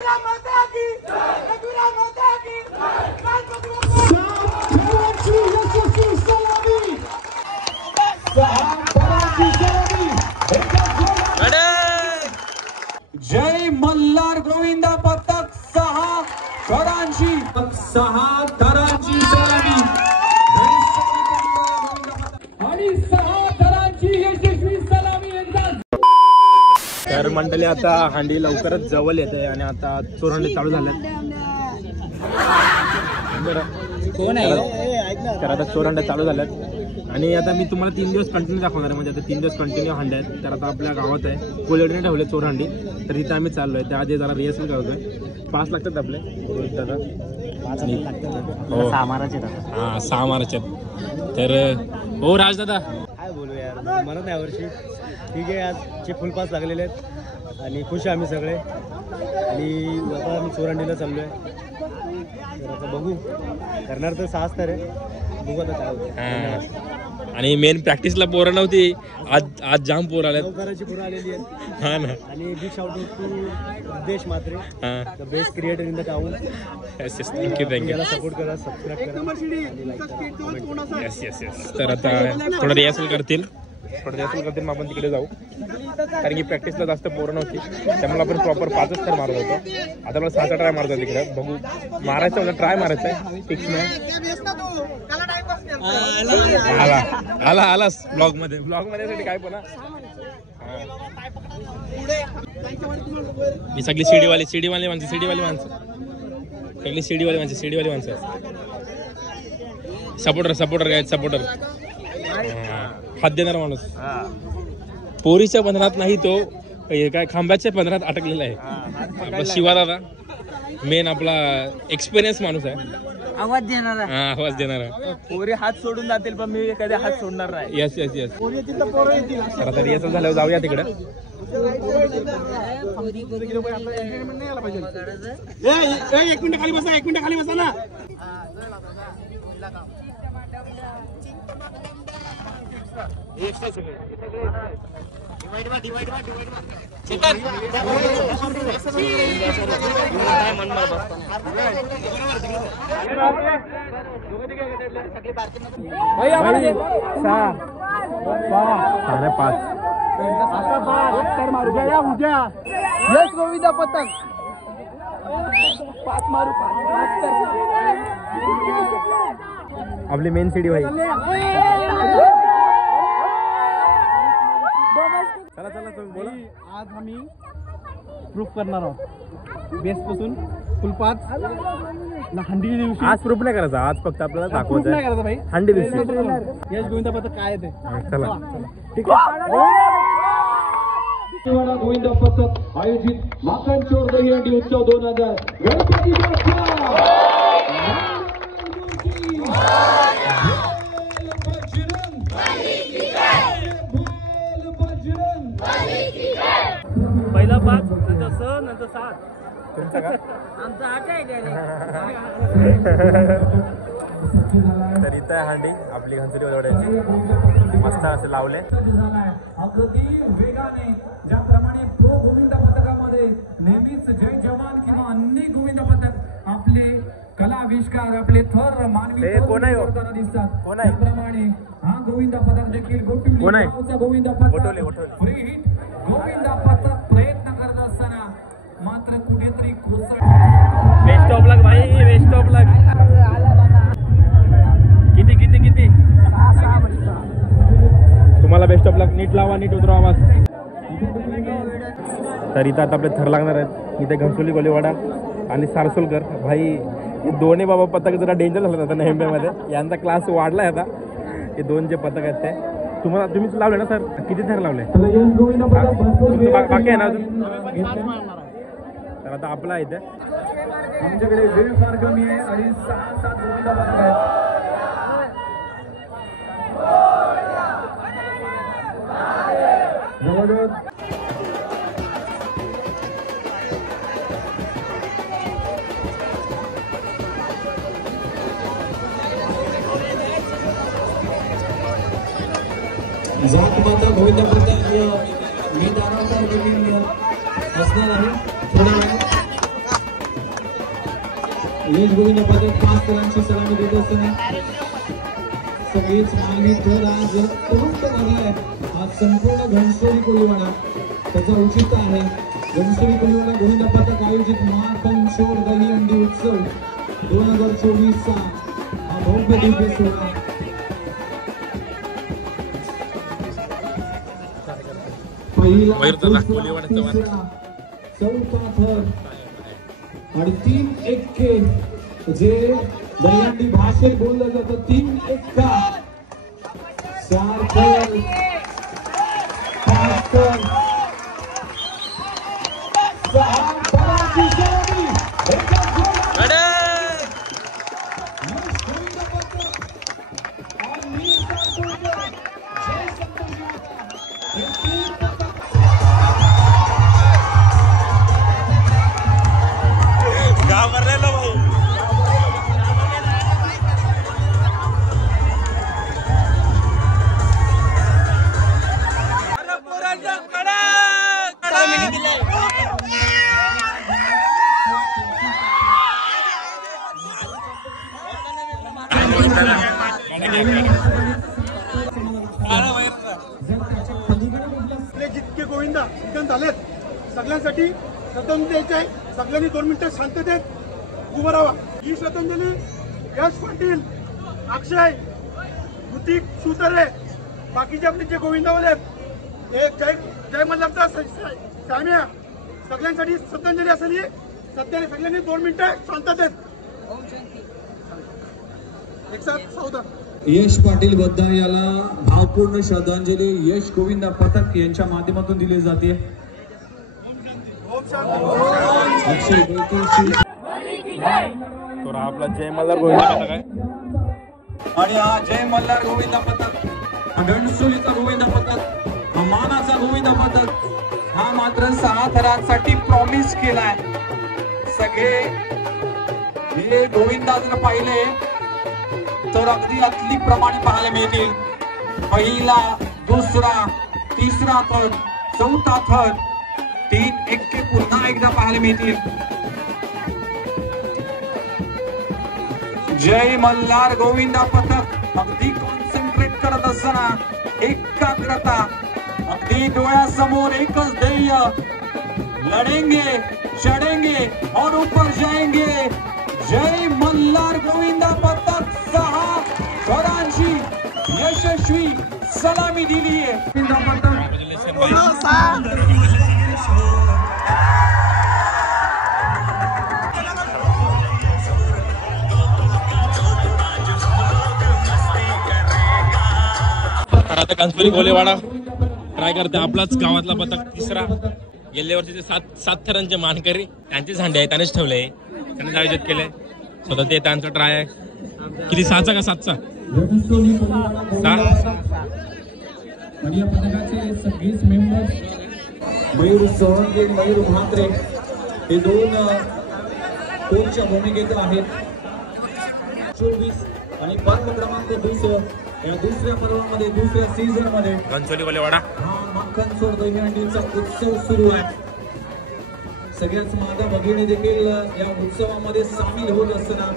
जय मल्हार गोविंदा पथक 6 थरांची 6 थरांची सलामी आणि 6 थरांची यशस्वी सलामी एकदा। तर मंडळी आता हांडी लवकरच जवळ येते आणि आता चोरंडी चालू झाल्या। कोण आहे तर आता चोरंड्या चालू झाल्यात आणि आता मी तुम्हाला 3 दिवस कंटिन्यू दाखवणार आहे। म्हणजे आता 3 दिवस कंटिन्यू हांड्या आहेत। तर आता आपल्या गावात आहे कोलडीने ठेवले चोरंडी, तर इथे आम्ही चाललोय। त्याआधी जरा रिहर्सल करतोय। 5 लागतात आपले रोहित दादा, 5 लागतात हो 6 मारायचे हां 6 मारायचे। तर हो राज दादा काय बोलू यार, म्हणत नाही वर्षी ठीक आहे। आजचे फुल पास लागलेले आहेत आणि खुश आहे आम्ही सगळे आणि आता आम्ही चोरंडीला चाललो आहे। तर आता बघू, करणार तर 6 तर आहे, बघू आता काय होतं। आणि मेन प्रॅक्टिसला पोरं नव्हती, आज जाम पोर आले, लवकराची पोरं आलेली आहेत। हां ना, आणि big shout out to Desh Matre, the best creator in the town. Yes yes, thank you याला सपोर्ट करा, सबस्क्राईब करा आणि लाईक करा। Yes yes yes. तर आता थोडं रिहर्सल करतील, मग आपण तिकडे जाऊ, कारण की प्रॅक्टिसला जास्त पोरं नव्हती, त्यामुळे आपण प्रॉपर 5च तर मारत होतो। आता मला 6चा ट्राय मारतो तिकडे, बघू मारायचं होतं, ट्राय मारायचा आहे, फिक्स नाही। आलास ब्लॉग मध्ये साठी काय पण ही सगळी सीडीवाली माणसं सगळी सीडीवाली माणसं सपोर्टर काय सपोर्टर, हात देणारा माणूस। पोरीच्या बंधनात नाही तो, काय खांब्याच्या बंधनात अटकलेला आहे आपला शिवा दादा, मेन आपला एक्सपिरियन्स माणूस आहे, आवाज देणारा। आवाज देणारा। पोरी हात सोडून जातील पण मी कधी हात सोडणार नाही। Yes yes yes. तर आता रिहर्सल झाल्यावर जाऊया तिकडे। एक मिनिट खाली बसा ना। उद्या यश गोविंदा पथक 5 मारू 5 आपली मेन सीडी भाई। चला तुम्ही बोला। आज आम्ही प्रूफ करणार आहोत, बेस्ट पासून फुल 5 हंडी दिवशी। आज प्रूफ नाही करायचा, आज फक्त आपल्याला दाखवायचं नाही करायचं भाई, हंडी दिवशी यश गोविंदा पथक काय ते चला ठीक आहे। गोविंदा पथक आयोजित माकणचोर दहीहंडी उत्सव 2000 गणपती पहिला 5 नंतर 6 नंतर 7 तुमचं का आमचा 8 आहे। तर इथं आहे हांडी आपली घंसुरी वजवड्याची, मस्त असे लावले। अगदी वेगाने ज्याप्रमाणे प्रो गोविंदा पथकामध्ये नेहमीच जय जवान किंवा अन्य गोविंदा पथक आपले कला आविष्कार, आपले थर मानवी करताना दिसतात, त्याप्रमाणे हा गोविंदा पथक देखील गोविंदा पथक फ्री हिट गोविंदा पथक प्रयत्न करत असताना मात्र कुठेतरी बेस्ट ऑफ लक भाई, बेस्ट ऑफ लक। किती तुम्हाला बेस्ट ऑफ लक। नीट लावा, नीट उतरवा आवाज। तर इथं आता आपले थर लागणार आहेत। इथे घनसोली कोलीवाडा आणि सारसोलकर भाई, हे दोन्ही बाबा पथक जरा डेंजर झालं आता नेहमीमध्ये, यांचा क्लास वाढलाय आता। हे 2 जे पथक आहेत ते तुम्हीच लावले ना सर? किती थर लावले? बाकी आहे ना अजून? तर आता आपला आहे इथे आमच्याकडे वेळ फार कमी आहे आणि 6-7 गोविंदा पथक आहेत। जात माता गोविंदा पथक मैदानावर देखील असणार आहे थोड्या वेळात। यश गोविंद पदक 5 तरांची सलामी देत असताना सगळेच मानवी थर आज तरुण भरलाय. आज संपूर्ण घनसोली कोळीवाडा त्याचा औचित्य आहे. घनसोली कोळीवाडा गोविंद पदक आयोजित महाकंचोर दहीहंडी उत्सव 2024 चा हा भव्य दिव्य सोहळा पहिला चौथा थर आणि 3 एक्के जे दहीहंडी भाषेत बोललं जातं 3 एक्का 4 थर 5 थर 6 थरांची सलामी जितके गोविंदा निधन झालेत सगळ्यांसाठी श्रद्धांजली द्यायची आहे. सगळ्यांनी 2 मिनिटं शांततेत उभं राहावा. ही श्रद्धांजली यश पाटील, अक्षय, ऋतिक सुतरे, बाकीचे आपले जे गोविंदावाले आहेत हे जय मल्हारचा साम्या सगळ्यांसाठी श्रद्धांजली असेल. सध्या सगळ्यांनी 2 मिनिटं शांततेत एक साथ सावधान. यश पाटील बद्दल याला भावपूर्ण श्रद्धांजली यश गोविंद पथक यांच्या माध्यमातून दिली जाते. आपला जय मल्हार गोविंद पथक आहे आणि हा जय मल्हार गोविंद पथक, घनसोलीचा गोविंद पथक, मानाचा गोविंद पथक हा मात्र 6 थरांसाठी प्रॉमिस केलाय. सगळे हे गोविंदा जर पाहिले तर अगदी अतली प्रमाणे पाहायला मिळतील. पहिला, दुसरा, तिसरा थर, चौथा थर, 3 एक्के पुन्हा एकदा पाहायला मिळतील. जय मल्हार गोविंदा पथक अगदी कॉन्सन्ट्रेट करत असताना एकाग्रता, अगदी डोळ्यासमोर एकच ध्येय, लढेंगे, चढेंगे और ऊपर जाएंगे. जय मल्हार गोविंदा पथक 6 थरांची यशस्वी सलामी दिली आहे. आता कांचपुरी कोलेवाडा ट्राय करते. आपलाच गावातला पथक तिसरा. गेल्या वर्षीचे 7 थरांचे मानकरी त्यांचे झेंडे आहे त्यानेच ठेवले, त्यांनी आयोजित केले स्वतः. ते त्यांचा ट्राय आहे. किती 6चा का 7चा? 6. आणि या पथकाचे सगळेच मेंबर्स मयूर सोळंके, मयूर म्हात्रे हे 2 कोचच्या भूमिकेत आहेत. 24 आणि पर्व क्रमांक 2 या दुसऱ्या पर्वामध्ये, दुसऱ्या सीझन मध्ये घनसोली कोलेवाडा हा माखनचोर दहीहंडीचा उत्सव सुरू आहे. सगळ्याच माता भगिनी देखील या उत्सवामध्ये सामील होत असताना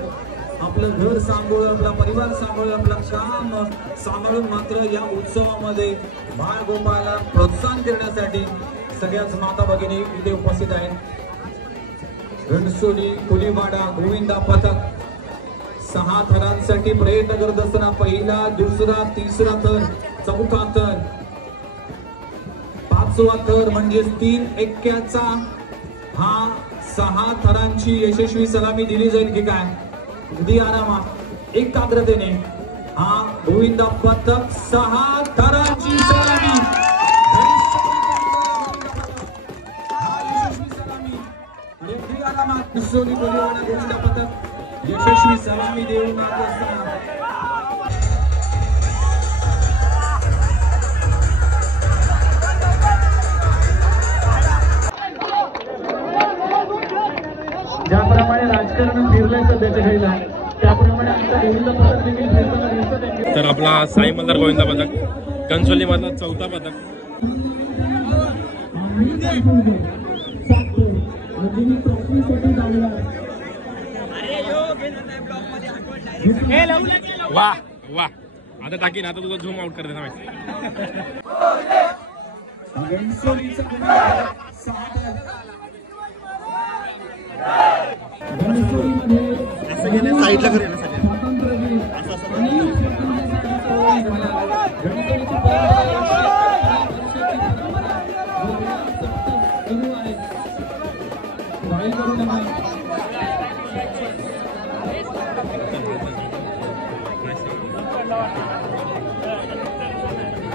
आपलं घर सांभाळून, आपला परिवार सांभाळून, आपलं काम सांभाळून मात्र या उत्सवामध्ये बाळ गोपाळाला प्रोत्साहन करण्यासाठी सगळ्याच माता भगिनी इथे उपस्थित आहेत. घनसोली कोळीवाडा गोविंदा पथक 6 थरांसाठी प्रयत्न करत असताना पहिला, दुसरा, तिसरा थर, चौथा थर, 5वा थर म्हणजे 3 एक्क्याचा हा 6 थरांची यशस्वी सलामी दिली जाईल की काय? अगदी आरामात एकाग्रतेने हा गोविंदा पथक 6 थरांची सलामी, अगदी आरामात घनसोली कोळीवाडा गोविंदा पथक यशस्वी सलामी देऊन ज्याप्रमाणे राजकारण फिरलंय सध्याच्या घडीला त्याप्रमाणे आमचा गोविंद पथक देखील फिरताना दिसत आहे. तर आपला साई मल्हार गोविंदा पथक घनसोली मधला 4था पथक. ट्रॉफीसाठी वा वा आता टाकीन, आता तुझा झूम आउट कर देणार माहिती. घनसोलीचा गुन्हा 6 धाव. घनसोलीमध्ये साईडला करे ना स्वातंत्र्यवीर आणि स्वातंत्र्यासाठीचा लढा झाला. घनसोलीची परंपरा सुरू आहे. घाई करू नका.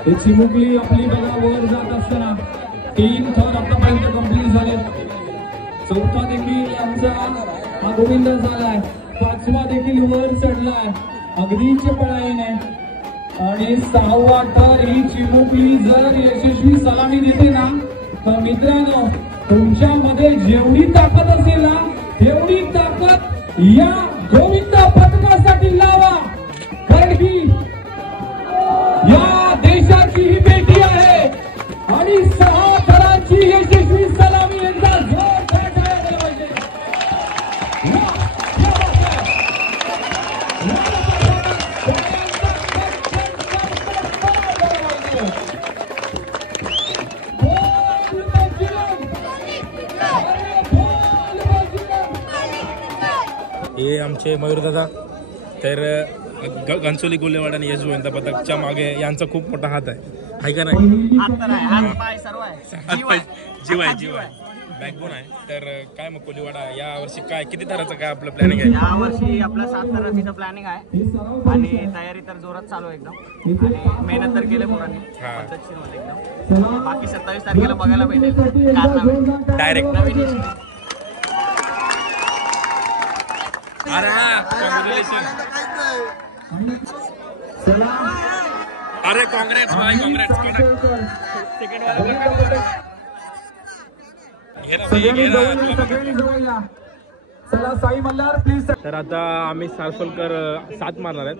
ही चिमुकली आपली बघा वर जात असताना 3 थर आतापर्यंत कंप्लीट झाले. 4था देखील आमचा हा गोविंद झालाय. 5वा देखील वर चढलाय. अगदीच पळाईने. आणि 6वा थर ही चिमुकली जर यशस्वी सलामी देते ना तर मित्रांनो तुमच्यामध्ये जेवढी ताकद असेल ना तेवढी ताकद या गोविंद पथकासाठी लावा. कारण की या देशाची ही बेटी आहे आणि 6 थरांची यशस्वी सलामी यांचा जोरदार टाळ्या झाला पाहिजे. हे आमचे मयूर दादा. तर घनसोली गोलेवाड आणि यश गोविंद पथकच्या मागे यांचा खूप मोठा हात आहे का नाही? जीव आहे बॅकबोन आहे. तर काय मग कोलीवाडा या वर्षी काय किती थराचं काय आपलं प्लॅनिंग आहे? या वर्षी आपलं 7 थराचं प्लॅनिंग आहे आणि तयारी तर जोरात चालू आहे एकदम. आणि मेहनत तर केले पोरांनी पद्धतशीरमध्ये एकदम. बाकी 27 तारखेला बघायला भेटेल डायरेक्ट नवीन. अरे काँग्रेस भाई काँग्रेस. तर आता आम्ही सारसोलकर 7 मारणार आहेत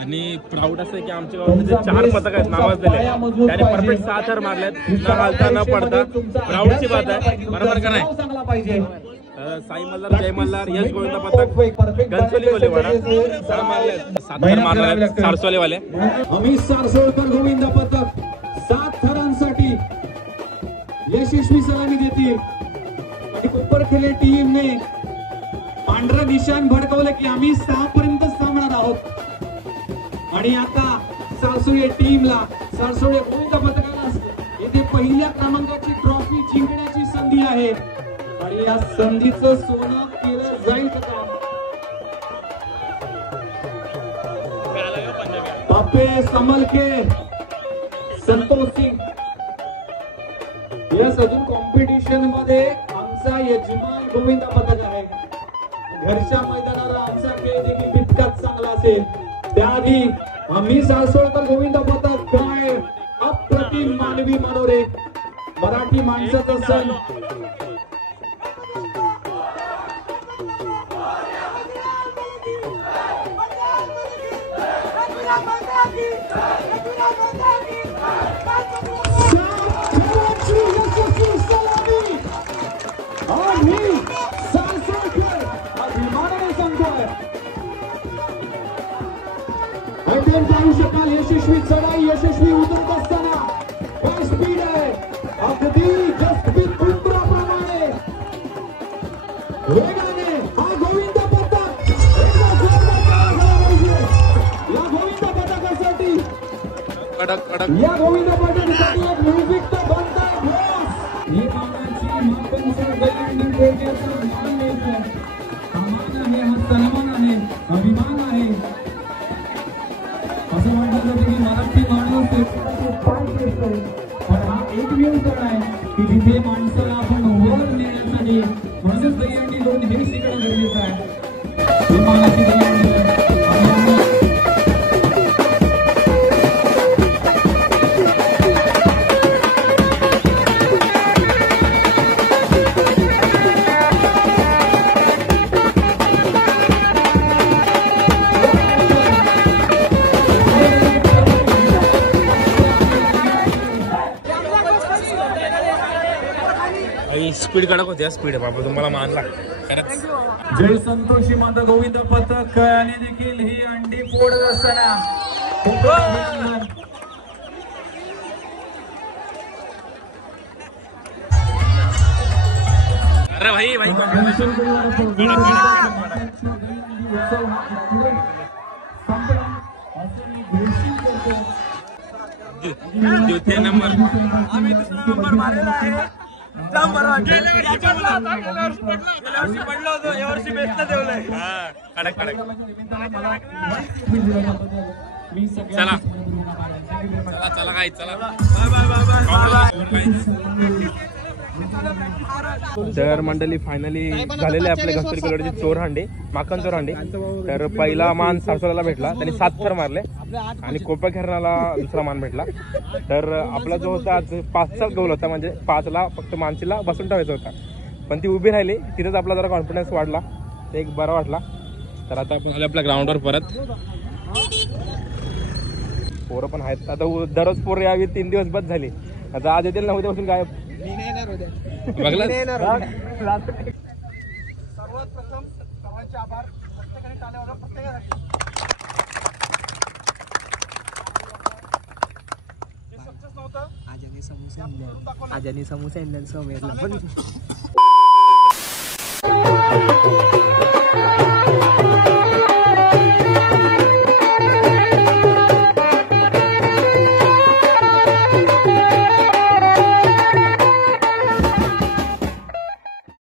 आणि प्राऊड असं आहे की आमच्या गावामध्ये 4 पथक आहेत नावाजलेले. त्याने परफेक्ट 6 थर मारलेत न हालता न पडता. प्राऊडची बात आहे बरोबर का नाही? साई मल्हार जय मल्हार यश गोविंद पथक घनसोली गोलेवाडा 6 मारलेत. 7 थर मारणार आहेत सारसोलेवाले. आम्ही सारसोलकर गोविंद पथक 7 थरांसाठी यशस्वी सलामी देतील. आणि कोपरखेले टीमने पांढरं निशाण भडकवलं की आम्ही 6 पर्यंत थांबणार आहोत. आणि आता सारसोळे टीमला सारसोळे गोविंद पथकाला येथे पहिल्या क्रमांकाची ट्रॉफी जिंकण्याची संधी आहे. आणि या संधीचं सोनं केलं जाईल का? बापे समलके संतोष सिंग या अजून कॉम्पिटिशन मध्ये आमचा यजमान गोविंद पथक आहे. घरच्या मैदानाला आमचा खेळ देखील तितकाच चांगला असेल. त्याआधी आम्ही सारसोळकर गोविंद पथक काय अप्रतिम मानवी मनोरे मराठी माणसाचा सण. पाहू शकाल यशस्वी चढाई यशस्वी उतरत असताना काय स्पीड आहे. अगदी जसप्रीत बुमराहप्रमाणे वेगाने हा गोविंद पथक या गोविंद पथकासाठी या गोविंद पथकासाठी एक म्युझिक तर बनताय. ही मानाची मापनसर गैरंडी कोटेचा मान मिळतोय. हा मान आहे, हा सन्मान आहे, अभिमान आहे. असं म्हटलं जातं की मराठी माणूस पण हा एकमेव सण आहे की जिथे माणसाला आपण वर नेण्यासाठी म्हणूनच दहीहंडी दोन हे शिकणं गरजेचं आहे. ही मानाची दहीहंडी आहे. स्पीड कडक होती, स्पीड बाबा तुम्हाला मानला खरंच. जय संतोषी माता गोविंद पथक आणि देखील ही अंडी फोडत असताना अरे भाई भाई द्वितीय नंबर आम्ही दुसरा नंबर मारलेला आहे. पडलो होतो, यावर्षी बेस्ट ठेवलंय. कडक कडक. चला चला चला काय चला. तर मंडळी फायनली झालेले आपले गणपती कलोडीचे चोरहांडे, माखन चोरहांडे. तर पहिला मान सारसोलाला भेटला, त्यांनी 7 थर मारले आणि कोपा खेरणाला दुसरा मान भेटला. तर आपला जो होता आज 5चा गोल होता, म्हणजे 5ला फक्त मानसीला बसून ठेवायचा होता, पण ती उभी राहिली. तिथेच आपला जरा कॉन्फिडन्स वाढला, ते एक बरा वाटला. तर आता आपण आलो आपल्या ग्राउंडवर परत. पोरं पण आहेत आता, दररोज पोरं यावी 3 दिवस बस झाली. आता आज येतील ना, उद्यापासून गायब. बघला सर्वात प्रथम सर्वांचे आभार. प्रत्येकाने टाळ्या वाजवा, प्रत्येकासाठी. जे सक्सेस नव्हतं आजाने समोसा आणले, सोमेरला पण